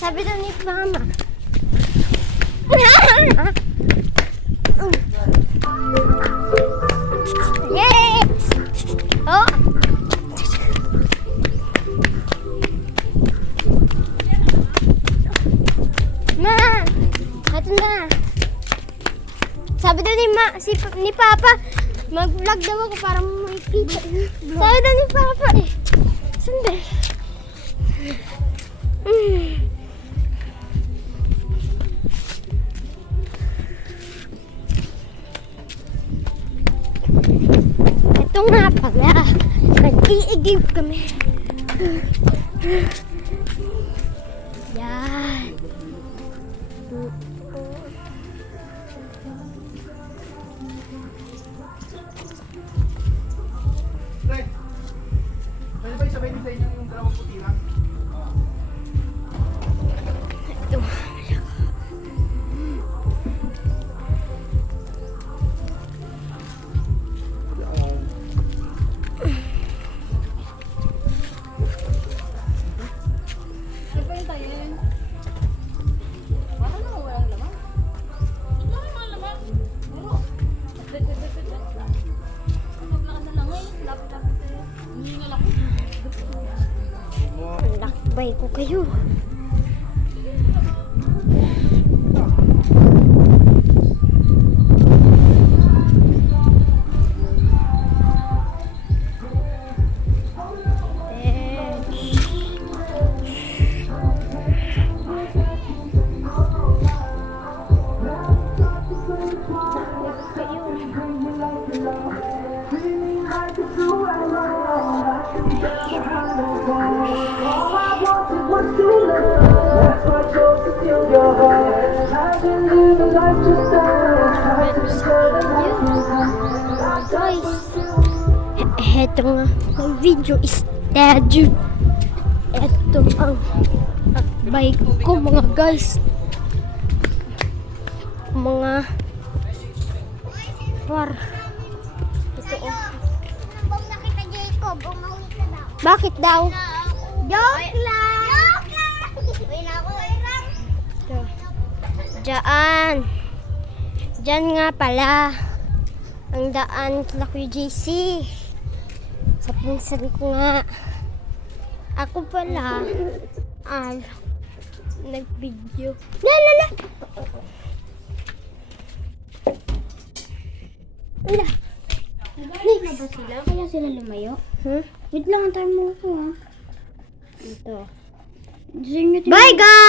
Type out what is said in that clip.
Sabi daw ni Mama. Yes! Oh! Ma! Ito na. Sabi daw ni Papa, mag-vlog daw ako para makikita. Sabi daw ni Papa eh. Sandali. Ito nga pala. Nag-iigib kami. Yan. Pwede ba isabay din sa inyo yung dalawang puti lang? Ito. Ano pa yung tayin? Parang naman walang laman. Ito naman mga laman. Pero, maglakad na lang eh. Lapit-lapit sa'yo. Hindi na lang. Lakbay ko kayo. Guys, eto nga, may video schedule. Eto ang bike ko mga guys. Mga par. Ito oh. Bong nakita Jacob, umawit ka daw. Bakit daw? Joke lang! Joke lang! Uwi na ako. Ito. Diyan. Diyan nga pala. Ang daan kila Kuya JC. Sa pinsan ko nga. Ako pala. Nag-video. Lala! Wala. Wait na ba sila? Kaya sila lumayo? Huh? Wait lang, antay mo ako ha. Ito. Bye Bye guys!